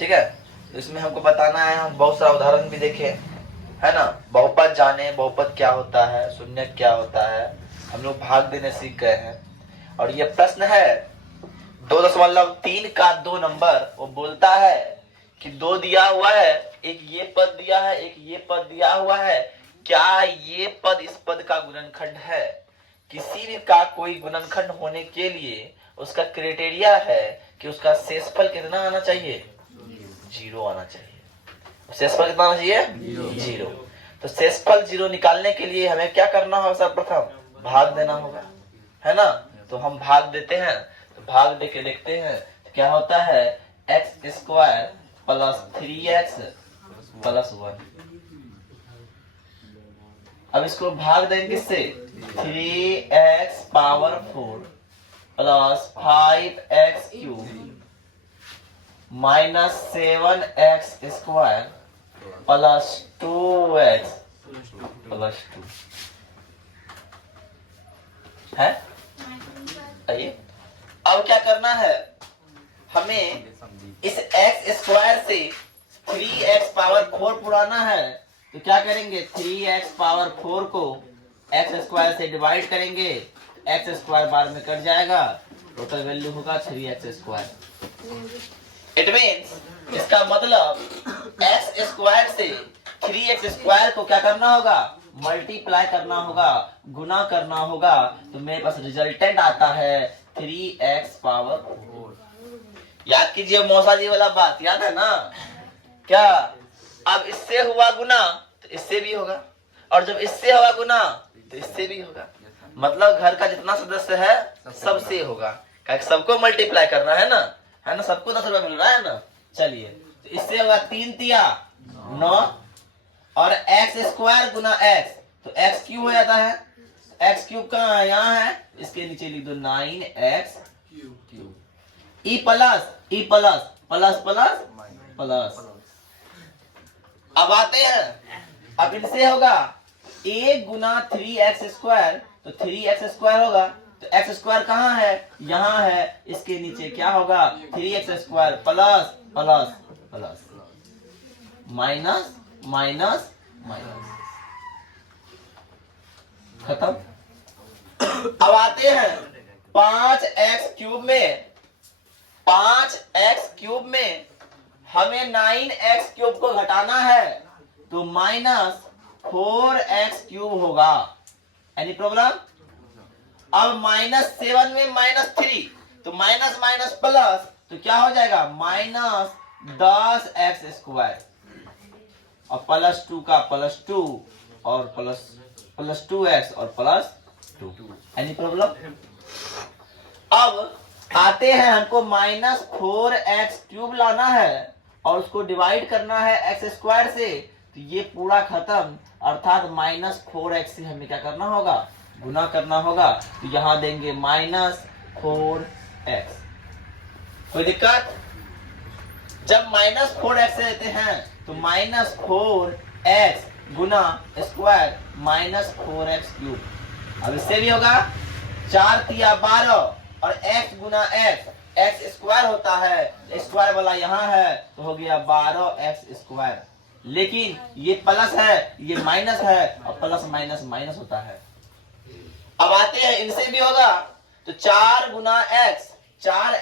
ठीक है। तो इसमें हमको बताना है, हम बहुत सारा उदाहरण भी देखे है ना। बहुपद जाने, बहुपद क्या होता है, शून्य क्या होता है, हम लोग भाग देने सीख गए हैं। और ये प्रश्न है 2.3 का 2 नंबर, वो बोलता है कि 2 दिया हुआ है, एक ये पद दिया है, एक ये पद दिया हुआ है, क्या ये पद इस पद का गुणनखंड है। किसी भी का कोई गुणनखंड होने के लिए उसका क्राइटेरिया है कि उसका शेषफल कितना आना चाहिए, 0 आना चाहिए। शेषफल कितना आना चाहिए, 0। तो शेषफल 0 निकालने के लिए हमें क्या करना होगा, सर्वप्रथम भाग देना होगा, है ना। तो हम भाग देते हैं, तो भाग दे के देखते हैं तो क्या होता है, x square plus 3x plus 1। अब इसको भाग देंगे किससे, 3x power 4 plus 5x cube minus 7x square plus 2x plus 2 है। आइए अब क्या करना है, हमें इस x स्क्वायर से 3x पावर 4 पुराना है। तो क्या करेंगे, 3x पावर 4 को x स्क्वायर से डिवाइड करेंगे, x स्क्वायर बार में कट जाएगा, टोटल वैल्यू होगा 3x स्क्वायर। इट मीन्स इसका मतलब x स्क्वायर से 3x स्क्वायर को क्या करना होगा, मल्टीप्लाई करना होगा, गुना करना होगा। तो मेरे पास रिजल्टेंट आता है 3x पावर 4। याद कीजिए मौसा जी वाला बात, याद है ना क्या। अब इससे हुआ गुना तो इससे भी होगा, और जब इससे हुआ गुना तो इससे भी होगा। मतलब घर का जितना सदस्य है सबसे होगा, क्योंकि सबको मल्टीप्लाई करना है ना, है ना। सबको 10 रुपया मिल रहा है ना। चलिए तो इससे होगा 3 तिया 9 और x स्क्वायर गुना x, तो x क्यूब हो जाता है। x क्यूब कहाँ है, यहाँ है, इसके नीचे लिख दो 9x cube. E plus plus plus plus. अब आते हैं, अब इनसे होगा a गुना 3x स्क्वायर, तो 3x स्क्वायर होगा। तो x स्क्वायर कहाँ है, यहाँ है, इसके नीचे क्या होगा 3x square plus plus plus minus minus minus, खत्म। अब आते हैं 5x क्यूब में, 5x क्यूब में हमें 9x क्यूब को घटाना है, तो माइनस 4x क्यूब होगा। Any problem. अब -7 में -3, तो माइनस माइनस प्लस, तो क्या हो जाएगा माइनस 10x स्क्वायर, और +2 का +2 और प्लस 2x और +2। Any problem. अब आते हैं, हमको -4x क्यूब लाना है और उसको डिवाइड करना है x स्क्वायर से, तो ये पूरा खत्म। अर्थात -4x से हमें क्या करना होगा, गुना करना होगा। तो यहां देंगे -4x। कोई दिक्कत। जब -4x से लेते हैं तो -4x गुना स्क्वायर -4x क्यूब। अब इससे भी होगा 4 तिया 12 और x गुना x स्क्वायर होता है, स्क्वायर वाला यहाँ है, तो हो गया 12x स्क्वायर। लेकिन ये प्लस है, ये माइनस है, और प्लस माइनस माइनस होता है। अब आते हैं, इनसे भी होगा, तो 4 गुना x, 4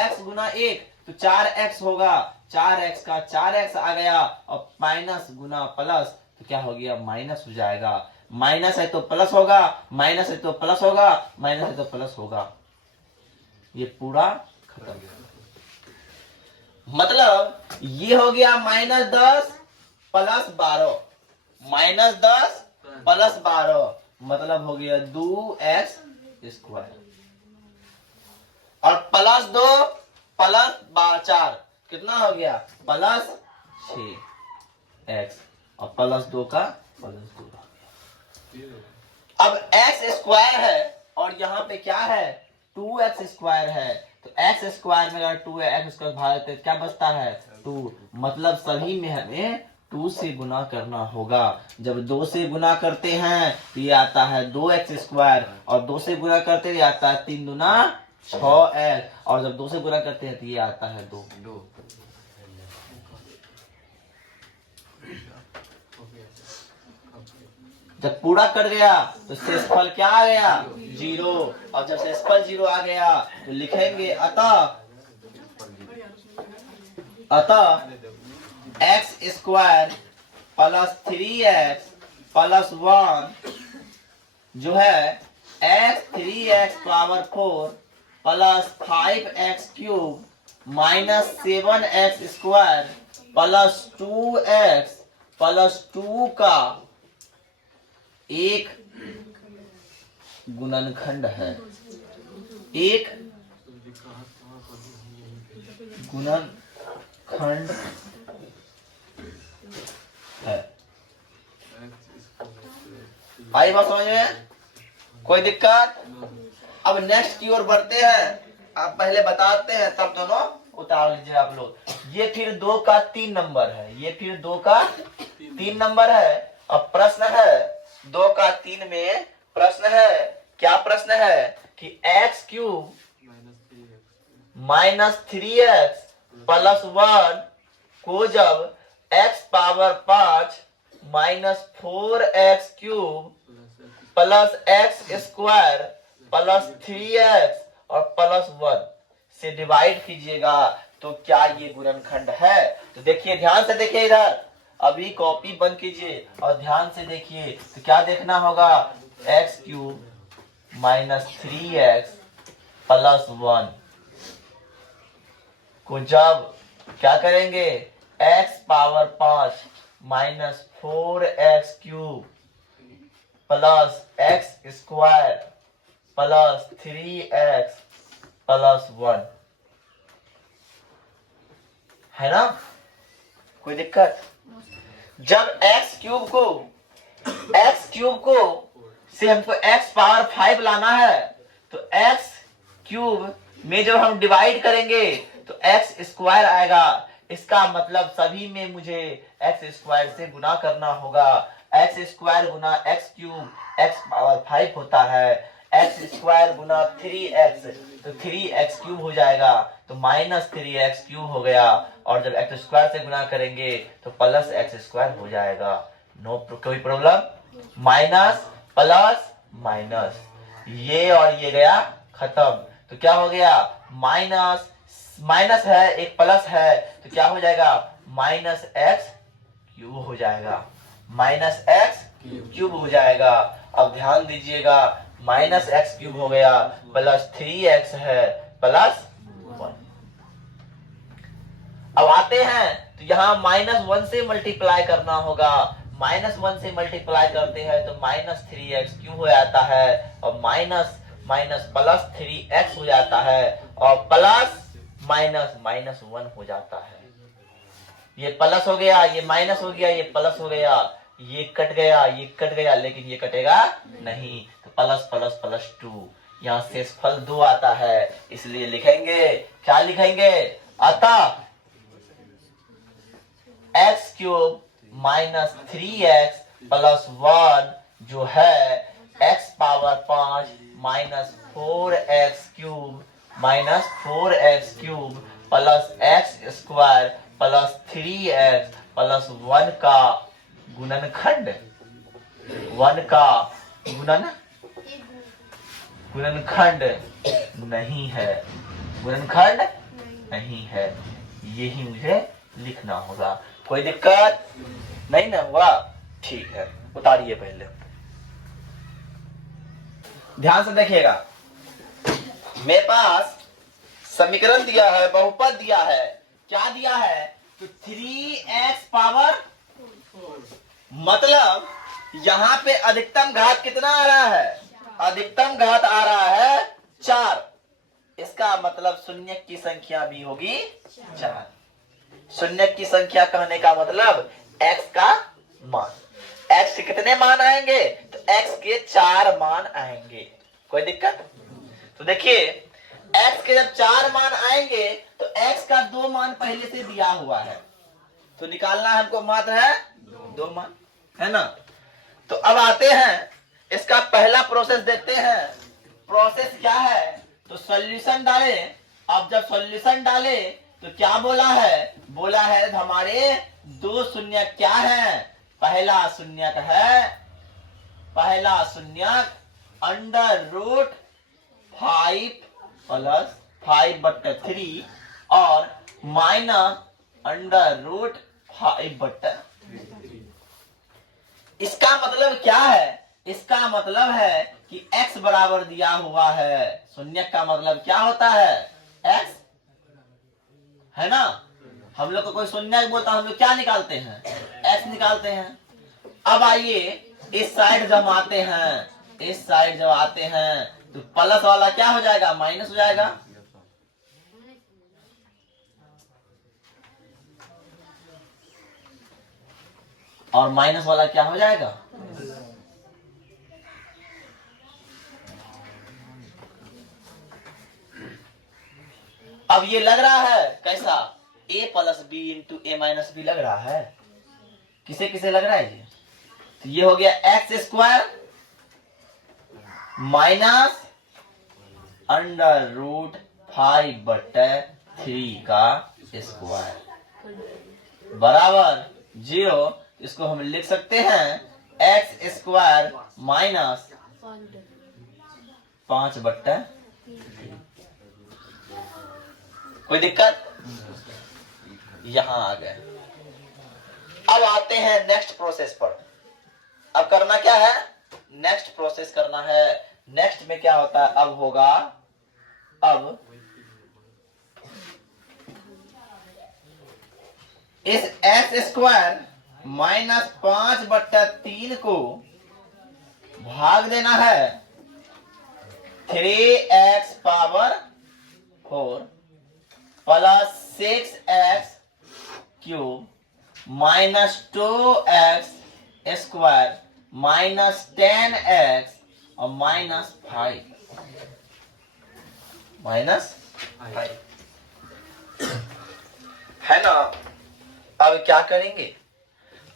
x गुना 1, तो 4x होगा, 4x का 4x आ गया, और माइनस गुना प्लस, तो क्या हो गया, माइनस हो जाएगा। माइनस है तो प्लस होगा, माइनस है तो प्लस होगा, माइनस है तो प्लस होगा। ये पूरा खत्म। मतलब ये हो गया -10 प्लस 12, -10 प्लस 12, मतलब हो गया 2x स्क्वायर, और +2 प्लस 4 कितना हो गया, +6x, और +2 का +2। अब x स्क्वायर है और यहाँ पे क्या है 2x स्क्वायर है, तो x स्क्वायर में अगर 2x स्क्वायर भागते क्या बचता है 2, मतलब सभी में हमें 2 से गुना करना होगा। जब 2 से गुना करते हैं तो ये आता है 2x स्क्वायर, और 2 से गुना करते ये आता है 3 दूना 6x, और जब 2 से गुना करते हैं तो ये आता है 2। जब पूरा कट गया तो शेषफल क्या आ गया? 0। और जब शेषफल 0 आ गया तो लिखेंगे अतः x square plus 3x plus 1 जो है x 3x power 4 plus 5x cube minus 7x square plus 2x plus 2 का एक गुणनखंड है। एक गुणनखंड है। आई बात समझ में? कोई दिक्कत? अब नेक्स्ट की ओर बढ़ते हैं। आप पहले बताते हैं तब दोनों उतार लीजिए आप लोग। ये फिर 2 का 3 नंबर है। ये फिर 2 का 3 नंबर है। अब प्रश्न है 2 का 3 में प्रश्न है, क्या प्रश्न है कि x cube minus 3x plus 1 को जब x power 5 minus 4x cube plus x square plus 3x और प्लस 1 से डिवाइड कीजिएगा तो क्या ये गुणनखंड है? तो देखिए, ध्यान से देखिए, इधर अभी कॉपी बंद कीजिए और ध्यान से देखिए। तो क्या देखना होगा? x cube minus 3x plus 1 को जब क्या करेंगे? x power 5 minus 4x cube plus x square plus 3x plus 1 है ना? कोई दिक्कत? जब x क्यूब को से हमको x पावर 5 लाना है तो x क्यूब में जब हम डिवाइड करेंगे तो x स्क्वायर आएगा। इसका मतलब सभी में मुझे x स्क्वायर से गुना करना होगा। x स्क्वायर गुना x क्यूब x पावर 5 होता है। x स्क्वायर गुना 3x तो 3x क्यूब हो जाएगा, तो माइनस 3x क्यूब हो गया। और जब x स्क्वायर से गुना करेंगे तो प्लस x स्क्वायर हो जाएगा। कोई प्रॉब्लम? माइनस प्लस माइनस, ये और ये गया खत्म। तो क्या हो गया? माइनस माइनस है, एक प्लस है, तो क्या हो जाएगा? माइनस एक्स क्यूब हो जाएगा। माइनस एक्स क्यूब हो जाएगा। अब ध्यान दीजिएगा, माइनस एक्स क्यूब हो गया, प्लस 3x है, प्लस 1। अब आते हैं तो यहाँ -1 से मल्टीप्लाई करना होगा। -1 से मल्टीप्लाई करते हैं तो -3x क्यूब हो जाता है, और माइनस माइनस प्लस 3x हो जाता है, और प्लस माइनस -1 हो जाता है। ये प्लस हो गया, ये माइनस हो गया, ये प्लस हो गया, ये कट गया, ये कट गया, लेकिन ये कटेगा नहीं। तो प्लस प्लस प्लस 2, यहाँ शेषफल 2 आता है, इसलिए लिखेंगे, क्या लिखेंगे? अतः x cube minus 3x plus 1 जो है x power 5 minus 4x cube minus 4x cube plus x square plus 3x plus 1 का गुणनखंड, 1 का गुणनखंड नहीं है, गुणनखंड नहीं है। यही मुझे लिखना होगा। कोई दिक्कत नहीं ना हुआ? ठीक है, उतारिए पहले, ध्यान से देखिएगा। मेरे पास समीकरण दिया है, बहुपद दिया है। क्या दिया है? तो 3x पावर 4, मतलब यहां पे अधिकतम घात कितना आ रहा है? अधिकतम घात आ रहा है 4। इसका मतलब शून्य की संख्या भी होगी 4। शून्य की संख्या कहने का मतलब x का मान। x के कितने मान आएंगे? तो x के 4 मान आएंगे। कोई दिक्कत? तो देखिए, x के जब 4 मान आएंगे तो x का 2 मान पहले से दिया हुआ है, तो निकालना हमको मात्र है 2 मान, है ना? तो अब आते हैं, इसका पहला प्रोसेस देखते हैं। प्रोसेस क्या है? तो सॉल्यूशन डाले। अब जब सॉल्यूशन डाले तो क्या बोला है, बोला है हमारे दो शून्य क्या है, पहला शून्यक है, पहला शून्यक √5 प्लस 5/3 और माइनस √5/3। इसका मतलब क्या है, इसका मतलब है कि x बराबर दिया हुआ है। शून्यक का मतलब क्या होता है, x है ना। हम लोग को कोई शून्यक बोलता हम लोग क्या निकालते हैं, x निकालते हैं। अब आइए इस साइड जब आते हैं, इस साइड जब आते हैं तो प्लस वाला क्या हो जाएगा, माइनस हो जाएगा। और माइनस वाला क्या हो जाएगा, अब ये लग रहा है कैसा, a + b × a - b लग रहा है। किसे किसे लग रहा है ये, तो ये हो गया x² माइनस √5/3 का स्क्वायर बराबर 0। इसको हम लिख सकते हैं x² माइनस 5/3। कोई दिक्कत, यहां आ गए। अब आते हैं नेक्स्ट प्रोसेस पर। अब करना क्या है, नेक्स्ट प्रोसेस करना है। नेक्स्ट में क्या होता है, अब होगा, अब इस x² माइनस 5/3 को भाग देना है 3x power 4 plus 6x³ minus 2x² minus 10x और -5 है ना। अब क्या करेंगे,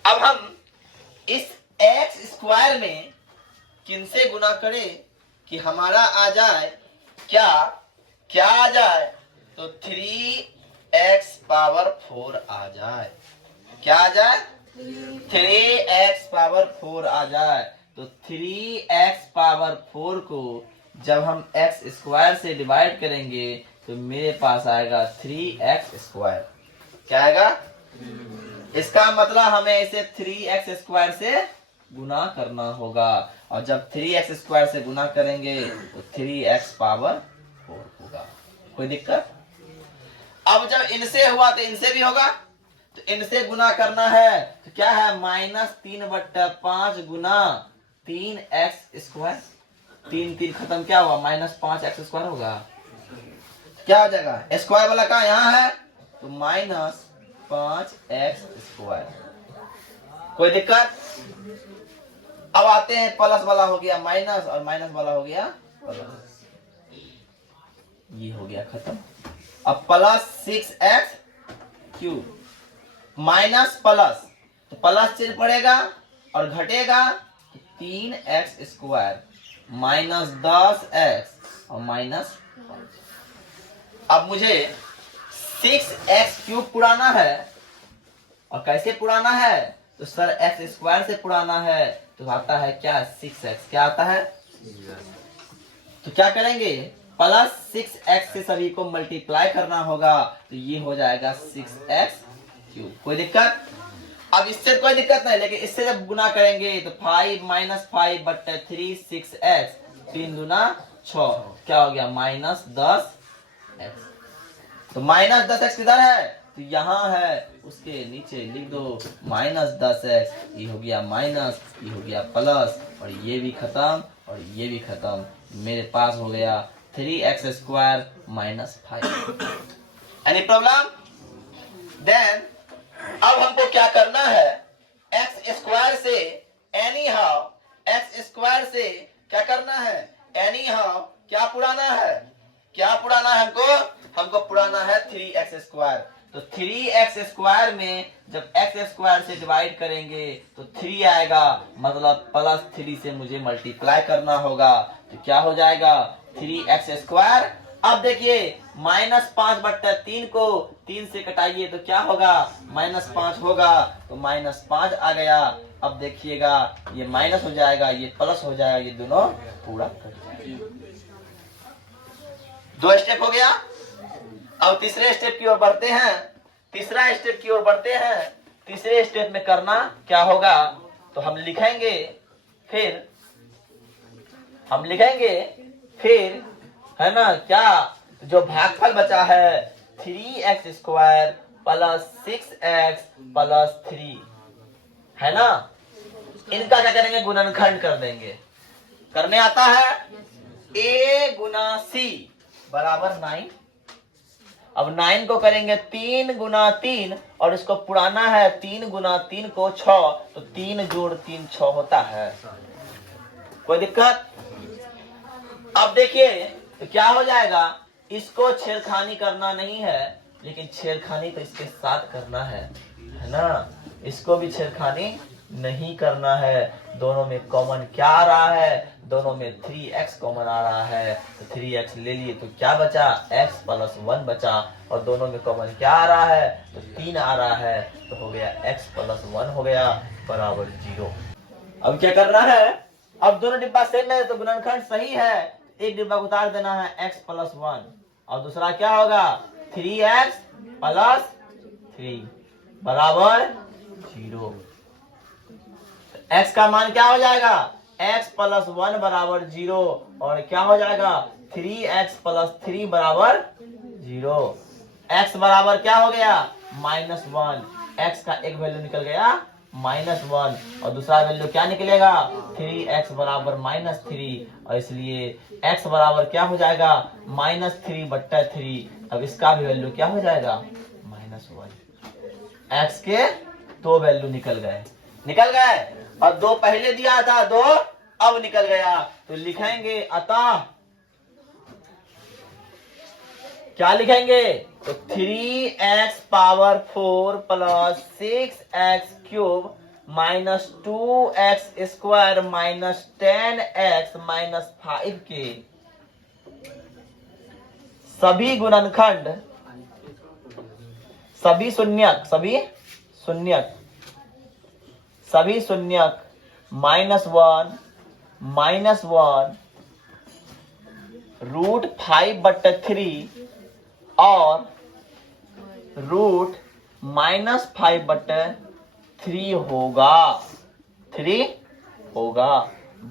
अब हम इस x² में किनसे गुना करें कि हमारा आ जाए क्या, क्या आ जाए, तो 3x पावर 4 आ जाए। क्या आ जाए, 3x पावर 4 आ जाए। तो 3x पावर 4 को जब हम x² से डिवाइड करेंगे तो मेरे पास आएगा 3x²। क्या आएगा, इसका मतलब हमें इसे 3x² से गुना करना होगा। और जब 3x² से गुना करेंगे तो 3x पावर 4 होगा। कोई दिक्कत, अब जब इनसे हुआ तो इनसे भी होगा, तो इनसे गुना करना है तो क्या है, -3/5 गुना 3x²। 3 खत्म, क्या हुआ, -5x² होगा। क्या हो जाएगा, स्क्वायर वाला का यहाँ है तो -5x²। कोई दिक्कत। अब आते हैं प्लस वाला हो गया माइनस और माइनस वाला हो गया प्लस, ये हो गया खत्म। अब प्लस 6x³ माइनस प्लस, तो प्लस चिन्ह पड़ेगा और घटेगा 3x² माइनस 10x और माइनस। अब मुझे 6x³ पुराना है, और कैसे पुराना है, तो सर x² से पुराना है तो आता है क्या, 6x। क्या आता है, तो क्या करेंगे, प्लस 6x से सभी को मल्टीप्लाई करना होगा, तो ये हो जाएगा 6x³। कोई दिक्कत, अब इससे कोई दिक्कत नहीं, लेकिन इससे जब गुना करेंगे तो 5 - 5/3 6x 3 दूना 6, क्या हो गया, -10x। तो -10x किधर है, तो यहाँ है, उसके नीचे लिख दो -10x। ये हो गया माइनस, ये हो गया प्लस, और ये भी खत्म और ये भी खत्म। मेरे पास हो गया 3x² minus 5। Any problem, then अब हमको क्या करना है, x² से एनी हाउ, x² से क्या करना है, एनी हाउ क्या पुराना है, क्या पुराना है हमको पुराना है 3x²। तो 3x² में जब x² से डिवाइड करेंगे तो 3 आएगा, मतलब +3 से मुझे मल्टीप्लाई करना होगा, तो क्या हो जाएगा 3x² अब देखिए -5/3 को 3 से कटाइए तो क्या होगा, -5 होगा, तो -5 आ गया। अब देखिएगा ये माइनस हो जाएगा, ये प्लस हो जाएगा, ये दोनों पूरा कट जाएगा। 2 स्टेप हो गया। अब तीसरे स्टेप की ओर बढ़ते हैं। तीसरा स्टेप की ओर बढ़ते हैं। तीसरे स्टेप में करना क्या होगा, तो हम लिखेंगे फिर है ना क्या, जो भागफल बचा है 3x² + 6x + 3 है ना, इनका क्या करेंगे, गुणनखंड कर देंगे। करने आता है, a × c = 9। अब 9 को करेंगे 3 × 3 और इसको पुराना है 3 × 3 को 6, तो 3 + 3 6 होता है। कोई दिक्कत? अब देखिए तो क्या हो जाएगा, इसको छेड़खानी करना नहीं है, लेकिन छेड़खानी तो इसके साथ करना है ना, इसको भी छेड़खानी नहीं करना है। दोनों में कॉमन क्या आ रहा है, दोनों में 3x कॉमन आ रहा है, तो 3x ले लिए तो क्या बचा, x + 1 बचा, और दोनों में कॉमन क्या आ रहा है, तो 3 आ रहा है, तो हो गया x + 1 हो गया बराबर 0। अब क्या करना है, अब दोनों डिब्बा सेम है तो गुणनखंड सही है, एक डिब्बा को उतार देना है x + 1 और दूसरा क्या होगा 3x + 3 बराबर 0। x का मान क्या हो जाएगा, x + 1 बराबर 0 और क्या हो जाएगा 3x + 3 बराबर 0। x बराबर क्या हो गया -1, x का एक वैल्यू निकल गया -1 और दूसरा वैल्यू क्या निकलेगा 3x बराबर -3 और इसलिए x बराबर क्या हो जाएगा -3/3। अब इसका भी वैल्यू क्या हो जाएगा -1। x के 2 वैल्यू निकल गए और 2 पहले दिया था, 2 अब निकल गया, तो लिखेंगे अतः क्या लिखेंगे, तो 3x power 4 + 6x³ - 2x² - 10x - 5 के सभी गुणनखंड, सभी शून्यक -1 √5/3 और √5/3 होगा, 3 होगा।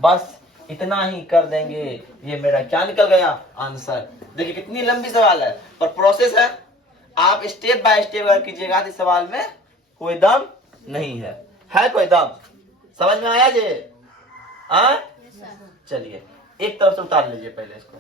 बस इतना ही कर देंगे, ये मेरा क्या निकल गया आंसर। देखिए कितनी लंबी सवाल है पर प्रोसेस है, आप स्टेप बाय स्टेप अगर कीजिएगा तो सवाल में कोई दम नहीं है कोई दम। समझ में आया जी? चलिए एक तरफ से उतार लीजिए पहले इसको।